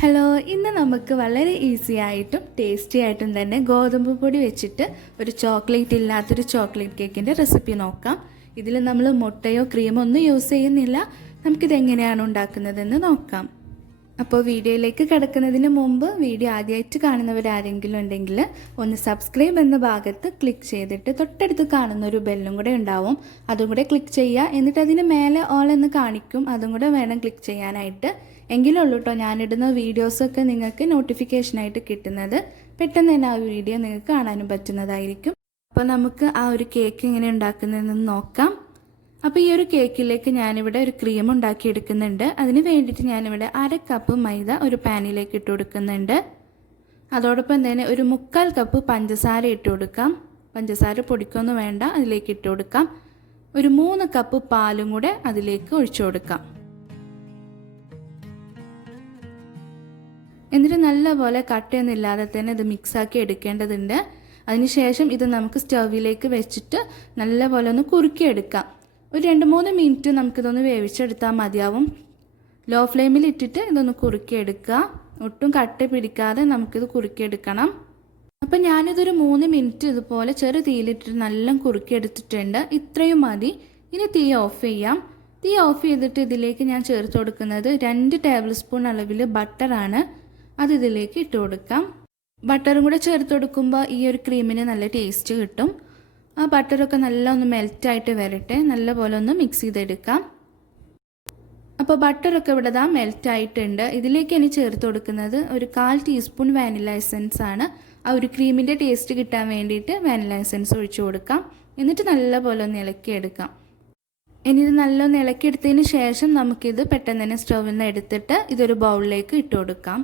Hello, ഇന്ന് നമുക്ക് വളരെ ഈസി ആയിട്ടും ടേസ്റ്റി ആയിട്ടും തന്നെ ഗോതമ്പ് പൊടി വെച്ചിട്ട് ഒരു ചോക്ലേറ്റ് ഇല്ലാത്തൊരു ചോക്ലേറ്റ് കേക്കിൻ്റെ റെസിപ്പി നോക്കാം. ഇതിൽ നമ്മൾ മുട്ടയോ ക്രീമോ ഒന്നും യൂസ് ചെയ്യുന്നില്ല. നമുക്കിതെങ്ങനെയാണ് ഉണ്ടാക്കുന്നതെന്ന് നോക്കാം. അപ്പോൾ വീഡിയോയിലേക്ക് കിടക്കുന്നതിന് മുമ്പ് വീഡിയോ ആദ്യമായിട്ട് കാണുന്നവരാരെങ്കിലും ഉണ്ടെങ്കിൽ ഒന്ന് സബ്സ്ക്രൈബ് എന്ന ഭാഗത്ത് ക്ലിക്ക് ചെയ്തിട്ട് തൊട്ടടുത്ത് കാണുന്ന ഒരു ബെല്ലും കൂടെ ഉണ്ടാവും. അതും കൂടെ ക്ലിക്ക് ചെയ്യുക. എന്നിട്ട് അതിന് മേലെ ഓൾ എന്ന് കാണിക്കും, അതും കൂടെ വേണം ക്ലിക്ക് ചെയ്യാനായിട്ട്. എങ്കിലുള്ളൂ കേട്ടോ ഞാനിടുന്ന വീഡിയോസൊക്കെ നിങ്ങൾക്ക് നോട്ടിഫിക്കേഷനായിട്ട് കിട്ടുന്നത്. പെട്ടെന്ന് തന്നെ ആ വീഡിയോ നിങ്ങൾക്ക് കാണാനും പറ്റുന്നതായിരിക്കും. അപ്പോൾ നമുക്ക് ആ ഒരു കേക്ക് എങ്ങനെ ഉണ്ടാക്കുന്നതെന്ന് നോക്കാം. അപ്പോൾ ഈ ഒരു കേക്കിലേക്ക് ഞാനിവിടെ ഒരു ക്രീം ഉണ്ടാക്കിയെടുക്കുന്നുണ്ട്. അതിന് വേണ്ടിയിട്ട് ഞാനിവിടെ 1/2 കപ്പ് മൈദ ഒരു പാനിലേക്ക് ഇട്ട് കൊടുക്കുന്നുണ്ട്. അതോടൊപ്പം തന്നെ ഒരു 1/4 കപ്പ് പഞ്ചസാര ഇട്ട് കൊടുക്കാം. പഞ്ചസാര പൊടിക്കൊന്നും വേണ്ട, അതിലേക്ക് ഇട്ട് കൊടുക്കാം. ഒരു 3 കപ്പ് പാലും കൂടെ അതിലേക്ക് ഒഴിച്ചു കൊടുക്കാം. എന്നിട്ട് നല്ലപോലെ കട്ടയൊന്നുമില്ലാതെ തന്നെ ഇത് മിക്സാക്കി എടുക്കേണ്ടതുണ്ട്. അതിനുശേഷം ഇത് നമുക്ക് സ്റ്റൗവിലേക്ക് വെച്ചിട്ട് നല്ലപോലെ ഒന്ന് കുറുക്കിയെടുക്കാം. ഒരു 2-3 മിനിറ്റ് നമുക്കിതൊന്ന് വേവിച്ചെടുത്താൽ മതിയാവും. ലോ ഫ്ലെയിമിൽ ഇട്ടിട്ട് ഇതൊന്ന് കുറുക്കിയെടുക്കുക. ഒട്ടും കട്ട പിടിക്കാതെ നമുക്കിത് കുറുക്കിയെടുക്കണം. അപ്പം ഞാനിതൊരു 3 മിനിറ്റ് ഇതുപോലെ ചെറു തീയിലിട്ടിട്ട് നല്ല കുറുക്കിയെടുത്തിട്ടുണ്ട്. ഇത്രയും മതി. ഇനി തീ ഓഫ് ചെയ്യാം. തീ ഓഫ് ചെയ്തിട്ട് ഇതിലേക്ക് ഞാൻ ചേർത്ത് കൊടുക്കുന്നത് 2 ടേബിൾ സ്പൂൺ അളവിൽ ബട്ടറാണ്. അത് ഇതിലേക്ക് ഇട്ട് കൊടുക്കാം. ബട്ടറും കൂടെ ചേർത്ത് കൊടുക്കുമ്പോൾ ഈ ഒരു ക്രീമിന് നല്ല ടേസ്റ്റ് കിട്ടും. ആ ബട്ടറൊക്കെ നല്ല ഒന്ന് മെൽറ്റായിട്ട് വരട്ടെ. നല്ലപോലെ ഒന്ന് മിക്സ് ചെയ്തെടുക്കാം. അപ്പോൾ ബട്ടറൊക്കെ ഇവിടെ മെൽറ്റായിട്ടുണ്ട്. ഇതിലേക്ക് ഇനി ചേർത്ത് കൊടുക്കുന്നത് ഒരു 1/4 ടീസ്പൂൺ വാനില എസൻസ് ആണ്. ആ ഒരു ക്രീമിൻ്റെ ടേസ്റ്റ് കിട്ടാൻ വേണ്ടിയിട്ട് വാനില എസൻസ് ഒഴിച്ചു കൊടുക്കാം. എന്നിട്ട് നല്ലപോലെ ഒന്ന് ഇളക്കിയെടുക്കാം. ഇനി ഇത് നല്ലൊന്ന് ഇളക്കിയെടുത്തതിന് ശേഷം നമുക്കിത് പെട്ടെന്ന് തന്നെ സ്റ്റൗവിൽ നിന്ന് എടുത്തിട്ട് ഇതൊരു ബൗളിലേക്ക് ഇട്ട് കൊടുക്കാം.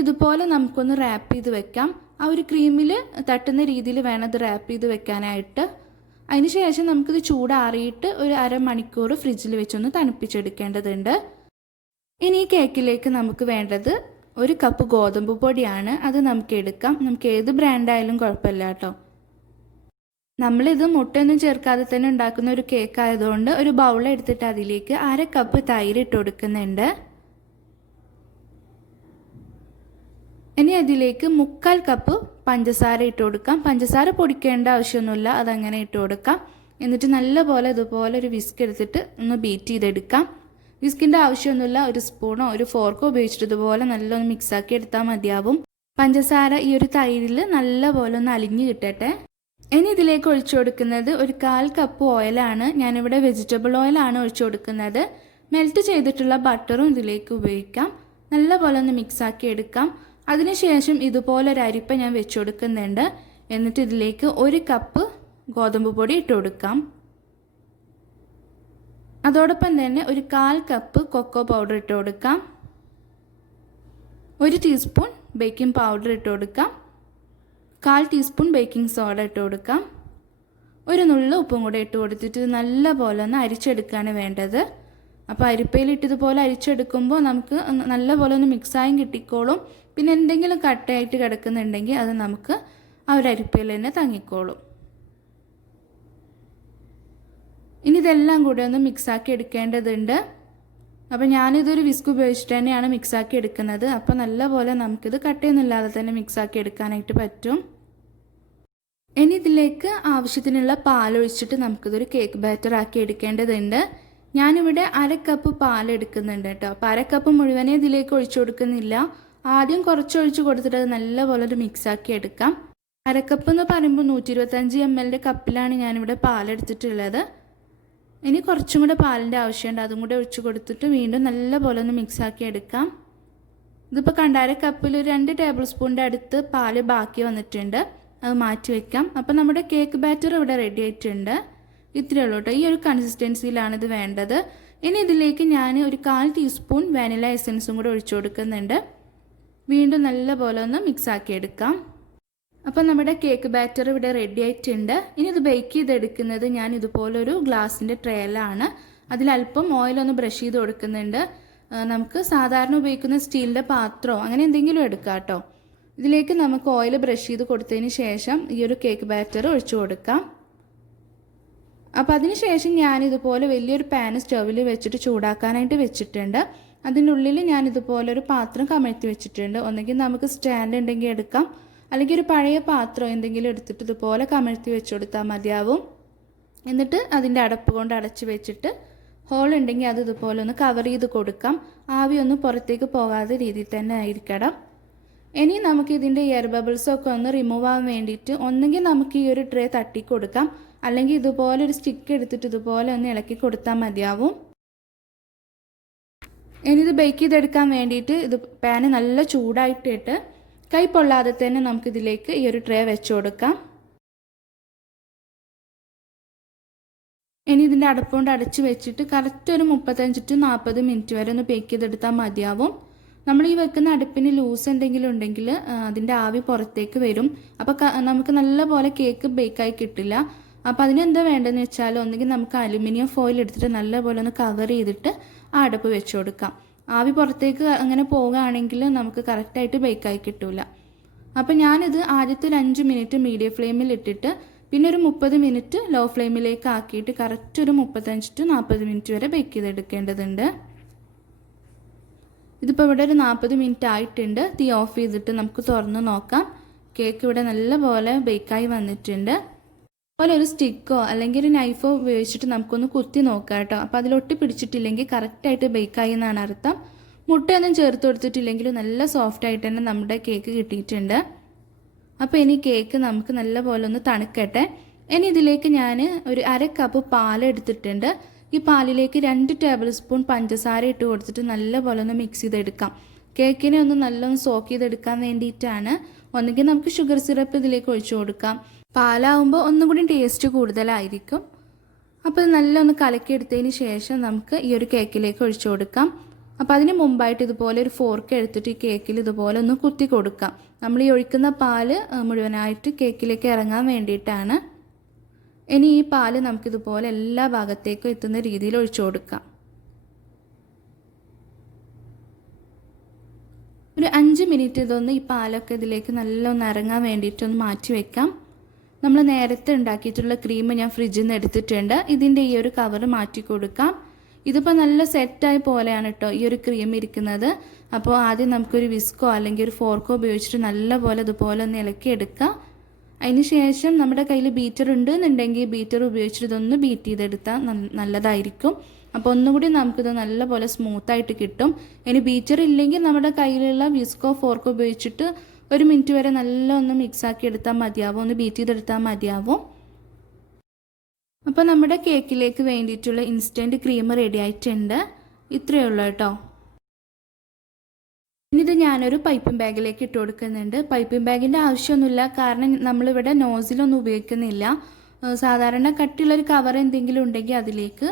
ഇതുപോലെ നമുക്കൊന്ന് റാപ്പ് ചെയ്ത് വെക്കാം. ആ ഒരു ക്രീമിൽ തട്ടുന്ന രീതിയിൽ വേണം ഇത് റാപ്പ് ചെയ്ത് വെക്കാനായിട്ട്. അതിനുശേഷം നമുക്കിത് ചൂടാറിയിട്ട് ഒരു 1/2 മണിക്കൂർ ഫ്രിഡ്ജിൽ വെച്ചൊന്ന് തണുപ്പിച്ചെടുക്കേണ്ടതുണ്ട്. ഇനി ഈ കേക്കിലേക്ക് നമുക്ക് വേണ്ടത് 1 കപ്പ് ഗോതമ്പ് പൊടിയാണ്. അത് നമുക്ക് എടുക്കാം. നമുക്ക് ഏത് ബ്രാൻഡായാലും കുഴപ്പമില്ല കേട്ടോ. നമ്മളിത് മുട്ടയൊന്നും ചേർക്കാതെ തന്നെ ഉണ്ടാക്കുന്ന ഒരു കേക്ക് ആയതുകൊണ്ട് ഒരു ബൗൾ എടുത്തിട്ട് അതിലേക്ക് 1/2 കപ്പ് തൈര് ഇട്ട് കൊടുക്കുന്നുണ്ട്. ഇനി അതിലേക്ക് 1/4 കപ്പ് പഞ്ചസാര ഇട്ട് കൊടുക്കാം. പഞ്ചസാര പൊടിക്കേണ്ട ആവശ്യമൊന്നുമില്ല, അതങ്ങനെ ഇട്ട് കൊടുക്കാം. എന്നിട്ട് നല്ലപോലെ ഇതുപോലെ ഒരു വിസ്ക് എടുത്തിട്ട് ഒന്ന് ബീറ്റ് ചെയ്തെടുക്കാം. വിസ്കിൻ്റെ ആവശ്യമൊന്നുമില്ല, ഒരു സ്പൂണോ ഒരു ഫോർക്കോ ഉപയോഗിച്ചിട്ട് ഇതുപോലെ നല്ലൊന്ന് മിക്സാക്കി എടുത്താൽ മതിയാവും. പഞ്ചസാര ഈ ഒരു തൈരിൽ നല്ലപോലെ ഒന്ന് അലിഞ്ഞ് കിട്ടട്ടെ. ഇനി ഇതിലേക്ക് ഒഴിച്ചു കൊടുക്കുന്നത് ഒരു 1/4 കപ്പ് ഓയിലാണ്. ഞാനിവിടെ വെജിറ്റബിൾ ഓയിലാണ് ഒഴിച്ചു കൊടുക്കുന്നത്. മെൽറ്റ് ചെയ്തിട്ടുള്ള ബട്ടറും ഇതിലേക്ക് ഉപയോഗിക്കാം. നല്ലപോലെ ഒന്ന് മിക്സാക്കി എടുക്കാം. അതിനുശേഷം ഇതുപോലെ ഒരു അരിപ്പ ഞാൻ വെച്ച് കൊടുക്കുന്നുണ്ട്. എന്നിട്ട് ഇതിലേക്ക് 1 കപ്പ് ഗോതമ്പ് പൊടി ഇട്ട് കൊടുക്കാം. അതോടൊപ്പം തന്നെ ഒരു 1/4 കപ്പ് കൊക്കോ പൗഡർ ഇട്ട് കൊടുക്കാം. 1 ടീസ്പൂൺ ബേക്കിംഗ് പൗഡർ ഇട്ട് കൊടുക്കാം. 1/4 ടീസ്പൂൺ ബേക്കിംഗ് സോഡ ഇട്ട് കൊടുക്കാം. ഒരു നുള്ളു ഉപ്പും കൂടെ ഇട്ട് കൊടുത്തിട്ട് നല്ലപോലെ ഒന്ന് അരിച്ചെടുക്കുകയാണ് വേണ്ടത്. അപ്പോൾ അരിപ്പയിലിട്ട് ഇതുപോലെ അരിച്ചെടുക്കുമ്പോൾ നമുക്ക് നല്ലപോലെ ഒന്ന് മിക്സായും കിട്ടിക്കോളും. പിന്നെ എന്തെങ്കിലും കട്ടയായിട്ട് കിടക്കുന്നുണ്ടെങ്കിൽ അത് നമുക്ക് ആ ഒരു അരിപ്പയിൽ തന്നെ തങ്ങിക്കോളും. ഇനി ഇതെല്ലാം കൂടെ ഒന്ന് മിക്സാക്കി എടുക്കേണ്ടതുണ്ട്. അപ്പോൾ ഞാനിതൊരു വിസ്ക് ഉപയോഗിച്ചിട്ട് തന്നെയാണ് മിക്സാക്കി എടുക്കുന്നത്. അപ്പോൾ നല്ലപോലെ നമുക്കിത് കട്ടയൊന്നുമില്ലാതെ തന്നെ മിക്സാക്കി എടുക്കാനായിട്ട് പറ്റും. ഇനി ഇതിലേക്ക് ആവശ്യത്തിനുള്ള പാലൊഴിച്ചിട്ട് നമുക്കിതൊരു കേക്ക് ബാറ്റർ ആക്കി എടുക്കേണ്ടതുണ്ട്. ഞാനിവിടെ 1/2 കപ്പ് പാൽ എടുക്കുന്നുണ്ട് കേട്ടോ. അപ്പോൾ 1/2 കപ്പ് മുഴുവനെ ഇതിലേക്ക് ഒഴിച്ചു കൊടുക്കുന്നില്ല. ആദ്യം കുറച്ച് ഒഴിച്ച് കൊടുത്തിട്ട് അത് നല്ലപോലെ ഒരു മിക്സാക്കി എടുക്കാം. 1/2 കപ്പ് എന്ന് പറയുമ്പോൾ 125 ml കപ്പിലാണ് ഞാനിവിടെ പാലെടുത്തിട്ടുള്ളത്. ഇനി കുറച്ചും കൂടെ പാലിൻ്റെ ആവശ്യമുണ്ട്. അതും കൂടെ ഒഴിച്ച് കൊടുത്തിട്ട് വീണ്ടും നല്ലപോലെ ഒന്ന് മിക്സാക്കി എടുക്കാം. ഇതിപ്പോൾ 1/2 കപ്പിൽ ഒരു 2 ടേബിൾ സ്പൂണിൻ്റെ അടുത്ത് പാല് ബാക്കി വന്നിട്ടുണ്ട്. അത് മാറ്റി വയ്ക്കാം. അപ്പോൾ നമ്മുടെ കേക്ക് ബാറ്റർ ഇവിടെ റെഡി ആയിട്ടുണ്ട്. ഇത്രയേ ഉള്ളൂ കേട്ടോ. ഈ ഒരു കൺസിസ്റ്റൻസിയിലാണ് ഇത് വേണ്ടത്. ഇനി ഇതിലേക്ക് ഞാൻ ഒരു 1/4 ടീസ്പൂൺ വാനില എസൻസും കൂടെ ഒഴിച്ചു കൊടുക്കുന്നുണ്ട്. വീണ്ടും നല്ലപോലെ ഒന്ന് മിക്സാക്കി എടുക്കാം. അപ്പോൾ നമ്മുടെ കേക്ക് ബാറ്റർ ഇവിടെ റെഡി ആയിട്ടുണ്ട്. ഇനി ഇത് ബേക്ക് ചെയ്തെടുക്കുന്നത് ഞാൻ ഇതുപോലൊരു ഗ്ലാസിൻ്റെ ട്രേയിലാണ്. അതിലല്പം ഓയിലൊന്ന് ബ്രഷ് ചെയ്ത് കൊടുക്കുന്നുണ്ട്. നമുക്ക് സാധാരണ ഉപയോഗിക്കുന്ന സ്റ്റീലിൻ്റെ പാത്രമോ അങ്ങനെ എന്തെങ്കിലും എടുക്കാം കേട്ടോ. ഇതിലേക്ക് നമുക്ക് ഓയിൽ ബ്രഷ് ചെയ്ത് കൊടുത്തതിന് ശേഷം ഈ ഒരു കേക്ക് ബാറ്റർ ഒഴിച്ചു കൊടുക്കാം. അപ്പോൾ അതിന് ശേഷം ഞാനിതുപോലെ വലിയൊരു പാൻ സ്റ്റൗവിൽ വെച്ചിട്ട് ചൂടാക്കാനായിട്ട് വെച്ചിട്ടുണ്ട്. അതിൻ്റെ ഉള്ളിൽ ഞാനിതുപോലെ ഒരു പാത്രം കമഴ്ത്തി വെച്ചിട്ടുണ്ട്. ഒന്നെങ്കിൽ നമുക്ക് സ്റ്റാൻഡ് ഉണ്ടെങ്കിൽ എടുക്കാം, അല്ലെങ്കിൽ ഒരു പഴയ പാത്രം എന്തെങ്കിലും എടുത്തിട്ട് ഇതുപോലെ കമഴ്ത്തി വെച്ച് കൊടുത്താൽ മതിയാവും. എന്നിട്ട് അതിൻ്റെ അടപ്പ് കൊണ്ട് അടച്ച് വെച്ചിട്ട് ഹോൾ ഉണ്ടെങ്കിൽ അത് ഇതുപോലെ ഒന്ന് കവർ ചെയ്ത് കൊടുക്കാം. ആവിയൊന്നും പുറത്തേക്ക് പോകാത്ത രീതിയിൽ തന്നെ ആയിരിക്കണം. ഇനി നമുക്ക് ഇതിൻ്റെ എയർ ബബിൾസൊക്കെ ഒന്ന് റിമൂവ് ആവാൻ വേണ്ടിയിട്ട് ഒന്നെങ്കിൽ നമുക്ക് ഈ ഒരു ട്രേ തട്ടി കൊടുക്കാം, അല്ലെങ്കിൽ ഇതുപോലെ ഒരു സ്റ്റിക്ക് എടുത്തിട്ട് ഇതുപോലെ ഒന്ന് ഇളക്കി കൊടുത്താൽ മതിയാവും. ഇനി ഇത് ബേക്ക് ചെയ്തെടുക്കാൻ വേണ്ടിയിട്ട് ഇത് പാന് നല്ല ചൂടായിട്ടിട്ട് കൈ പൊള്ളാതെ തന്നെ നമുക്കിതിലേക്ക് ഈ ഒരു ട്രേ വെച്ച് കൊടുക്കാം. ഇനി ഇതിൻ്റെ അടപ്പുകൊണ്ട് അടച്ച് വെച്ചിട്ട് കറക്റ്റ് ഒരു 35 to 40 മിനിറ്റ് വരെ ഒന്ന് ബേക്ക് ചെയ്തെടുത്താൽ മതിയാവും. നമ്മൾ ഈ വെക്കുന്ന അടുപ്പിന് ലൂസ് എന്തെങ്കിലും ഉണ്ടെങ്കിൽ അതിൻ്റെ ആവി പുറത്തേക്ക് വരും. അപ്പോൾ നമുക്ക് നല്ലപോലെ കേക്ക് ബേക്കായി കിട്ടില്ല. അപ്പോൾ അതിനെന്താ വേണ്ടതെന്ന് വെച്ചാൽ ഒന്നുകിൽ നമുക്ക് അലുമിനിയം ഫോയിൽ എടുത്തിട്ട് നല്ലപോലെ ഒന്ന് കവർ ചെയ്തിട്ട് ആ അടപ്പ് വെച്ച് കൊടുക്കാം. ആവി പുറത്തേക്ക് അങ്ങനെ പോകുകയാണെങ്കിൽ നമുക്ക് കറക്റ്റായിട്ട് ബേക്കായി കിട്ടില്ല. അപ്പോൾ ഞാനിത് ആദ്യത്തെ ഒരു 5 മിനിറ്റ് മീഡിയം ഫ്ലെയിമിൽ ഇട്ടിട്ട് പിന്നെ ഒരു 30 മിനിറ്റ് ലോ ഫ്ലെയിമിലേക്ക് ആക്കിയിട്ട് കറക്റ്റ് ഒരു 35 to 40 മിനിറ്റ് വരെ ബേക്ക് ചെയ്തെടുക്കേണ്ടതുണ്ട്. ഇതിപ്പോൾ ഇവിടെ ഒരു 40 മിനിറ്റ് ആയിട്ടുണ്ട്. തീ ഓഫ് ചെയ്തിട്ട് നമുക്ക് തുറന്ന് നോക്കാം. കേക്ക് ഇവിടെ നല്ലപോലെ ബേക്കായി വന്നിട്ടുണ്ട്. അതുപോലെ ഒരു സ്റ്റിക്കോ അല്ലെങ്കിൽ ഒരു നൈഫോ ഉപയോഗിച്ചിട്ട് നമുക്കൊന്ന് കുത്തി നോക്കാം കേട്ടോ. അപ്പോൾ അതിലൊട്ടി പിടിച്ചിട്ടില്ലെങ്കിൽ കറക്റ്റായിട്ട് ബേക്കായി എന്നാണ് അർത്ഥം. മുട്ടയൊന്നും ചേർത്ത് കൊടുത്തിട്ടില്ലെങ്കിലും നല്ല സോഫ്റ്റായിട്ട് തന്നെ നമ്മുടെ കേക്ക് കിട്ടിയിട്ടുണ്ട്. അപ്പോൾ ഇനി കേക്ക് നമുക്ക് നല്ലപോലെ ഒന്ന് തണുക്കട്ടെ. ഇനി ഇതിലേക്ക് ഞാൻ ഒരു 1/2 കപ്പ് പാൽ എടുത്തിട്ടുണ്ട്. ഈ പാലിലേക്ക് 2 ടേബിൾ സ്പൂൺ പഞ്ചസാര ഇട്ട് കൊടുത്തിട്ട് നല്ലപോലെ ഒന്ന് മിക്സ് ചെയ്തെടുക്കാം. കേക്കിനെ ഒന്ന് നല്ലോണം സോക്ക് ചെയ്തെടുക്കാൻ വേണ്ടിയിട്ടാണ്. ഒന്നുകിൽ നമുക്ക് ഷുഗർ സിറപ്പ് ഇതിലേക്ക് ഒഴിച്ചു കൊടുക്കാം. പാലാവുമ്പോൾ ഒന്നും കൂടി ടേസ്റ്റ് കൂടുതലായിരിക്കും. അപ്പോൾ ഇത് നല്ലൊന്ന് കലക്കിയെടുത്തതിന് ശേഷം നമുക്ക് ഈ ഒരു കേക്കിലേക്ക് ഒഴിച്ചു കൊടുക്കാം. അപ്പോൾ അതിന് മുമ്പായിട്ട് ഇതുപോലെ ഒരു ഫോർക്ക് എടുത്തിട്ട് ഈ കേക്കിൽ ഇതുപോലെ ഒന്ന് കുത്തി കൊടുക്കാം. നമ്മൾ ഈ ഒഴിക്കുന്ന പാല് മുഴുവനായിട്ട് കേക്കിലേക്ക് ഇറങ്ങാൻ വേണ്ടിയിട്ടാണ്. ഇനി ഈ പാല് നമുക്കിതുപോലെ എല്ലാ ഭാഗത്തേക്കും എത്തുന്ന രീതിയിൽ ഒഴിച്ചു കൊടുക്കാം. ഒരു 5 മിനിറ്റ് ഇതൊന്ന് ഈ പാലൊക്കെ ഇതിലേക്ക് നല്ലൊന്ന് ഇറങ്ങാൻ വേണ്ടിയിട്ടൊന്ന് മാറ്റി വെക്കാം. നമ്മൾ നേരത്തെ ഉണ്ടാക്കിയിട്ടുള്ള ക്രീം ഞാൻ ഫ്രിഡ്ജിൽ നിന്ന് എടുത്തിട്ടുണ്ട്. ഇതിൻ്റെ ഈ ഒരു കവർ മാറ്റി കൊടുക്കാം. ഇതിപ്പോൾ നല്ല സെറ്റായ പോലെയാണ് കേട്ടോ ഈ ഒരു ക്രീം ഇരിക്കുന്നത്. അപ്പോൾ ആദ്യം നമുക്കൊരു വിസ്കോ അല്ലെങ്കിൽ ഒരു ഫോർക്കോ ഉപയോഗിച്ചിട്ട് നല്ലപോലെ ഇതുപോലെ ഒന്ന് ഇളക്കിയെടുക്കാം. അതിന് ശേഷം നമ്മുടെ കയ്യിൽ ബീറ്റർ ഉണ്ട് എന്നുണ്ടെങ്കിൽ ബീറ്റർ ഉപയോഗിച്ചിട്ട് ഇതൊന്ന് ബീറ്റ് ചെയ്തെടുത്താൽ നല്ലതായിരിക്കും. അപ്പോൾ ഒന്നുകൂടി നമുക്കിത് നല്ലപോലെ സ്മൂത്തായിട്ട് കിട്ടും. ഇനി ബീറ്റർ ഇല്ലെങ്കിൽ നമ്മുടെ കയ്യിലുള്ള വിസ്കോ ഫോർക്കോ ഉപയോഗിച്ചിട്ട് 1 മിനിറ്റ് വരെ നല്ല ഒന്ന് മിക്സാക്കി എടുത്താൽ മതിയാവും, ഒന്ന് ബീറ്റ് ചെയ്തെടുത്താൽ മതിയാവും. അപ്പോൾ നമ്മുടെ കേക്കിലേക്ക് വേണ്ടിയിട്ടുള്ള ഇൻസ്റ്റൻറ്റ് ക്രീം റെഡി ആയിട്ടുണ്ട്. ഇത്രയേ ഉള്ളൂ കേട്ടോ. ഇനി ഇത് ഞാനൊരു പൈപ്പിംഗ് ബാഗിലേക്ക് ഇട്ട് കൊടുക്കുന്നുണ്ട്. പൈപ്പിംഗ് ബാഗിൻ്റെ ആവശ്യമൊന്നുമില്ല, കാരണം നമ്മളിവിടെ നോസിലൊന്നും ഉപയോഗിക്കുന്നില്ല. സാധാരണ കട്ടിയുള്ളൊരു കവർ എന്തെങ്കിലും ഉണ്ടെങ്കിൽ അതിലേക്ക്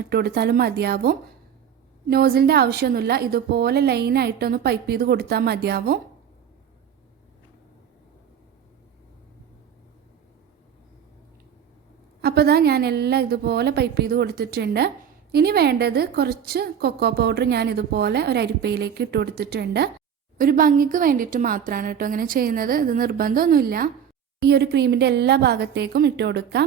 ഇട്ട് കൊടുത്താലും മതിയാവും. നോസിലിൻ്റെ ആവശ്യമൊന്നുമില്ല. ഇതുപോലെ ലൈനായിട്ടൊന്ന് പൈപ്പ് ചെയ്ത് കൊടുത്താൽ മതിയാവും. അപ്പോൾ ഇതാ ഞാൻ എല്ലാം ഇതുപോലെ പൈപ്പ് ചെയ്ത് കൊടുത്തിട്ടുണ്ട്. ഇനി വേണ്ടത് കുറച്ച് കൊക്കോ പൗഡർ ഞാൻ ഇതുപോലെ ഒരു അരിപ്പയിലേക്ക് ഇട്ട് കൊടുത്തിട്ടുണ്ട്. ഒരു ഭംഗിക്ക് വേണ്ടിയിട്ട് മാത്രമാണ് കേട്ടോ അങ്ങനെ ചെയ്യുന്നത്. ഇത് നിർബന്ധമൊന്നുമില്ല. ഈ ഒരു ക്രീമിൻ്റെ എല്ലാ ഭാഗത്തേക്കും ഇട്ട് കൊടുക്കാം.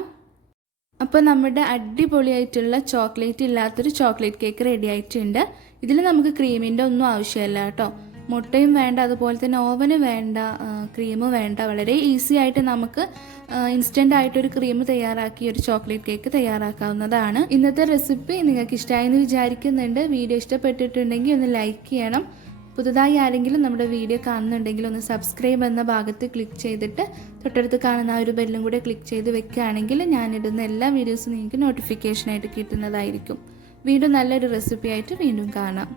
അപ്പോൾ നമ്മുടെ അടിപൊളിയായിട്ടുള്ള ചോക്ലേറ്റ് ഇല്ലാത്തൊരു ചോക്ലേറ്റ് കേക്ക് റെഡി ആയിട്ടുണ്ട്. ഇതിൽ നമുക്ക് ക്രീമിൻ്റെ ഒന്നും ആവശ്യമില്ല കേട്ടോ. മുട്ടയും വേണ്ട, അതുപോലെ തന്നെ ഓവന് വേണ്ട, ക്രീം വേണ്ട. വളരെ ഈസി ആയിട്ട് നമുക്ക് ഇൻസ്റ്റൻ്റ് ആയിട്ടൊരു ക്രീം തയ്യാറാക്കി ഒരു ചോക്ലേറ്റ് കേക്ക് തയ്യാറാക്കാവുന്നതാണ്. ഇന്നത്തെ റെസിപ്പി നിങ്ങൾക്ക് ഇഷ്ടമായെന്ന് വിചാരിക്കുന്നുണ്ട്. വീഡിയോ ഇഷ്ടപ്പെട്ടിട്ടുണ്ടെങ്കിൽ ഒന്ന് ലൈക്ക് ചെയ്യണം. പുതുതായി ആരെങ്കിലും നമ്മുടെ വീഡിയോ കാണുന്നുണ്ടെങ്കിൽ ഒന്ന് സബ്സ്ക്രൈബ് എന്ന ഭാഗത്ത് ക്ലിക്ക് ചെയ്തിട്ട് തൊട്ടടുത്ത് കാണുന്ന ആ ഒരു ബെല്ലും കൂടെ ക്ലിക്ക് ചെയ്ത് വെക്കുകയാണെങ്കിൽ ഞാനിടുന്ന എല്ലാ വീഡിയോസും നിങ്ങൾക്ക് നോട്ടിഫിക്കേഷനായിട്ട് കിട്ടുന്നതായിരിക്കും. വീണ്ടും നല്ലൊരു റെസിപ്പി ആയിട്ട് വീണ്ടും കാണാം.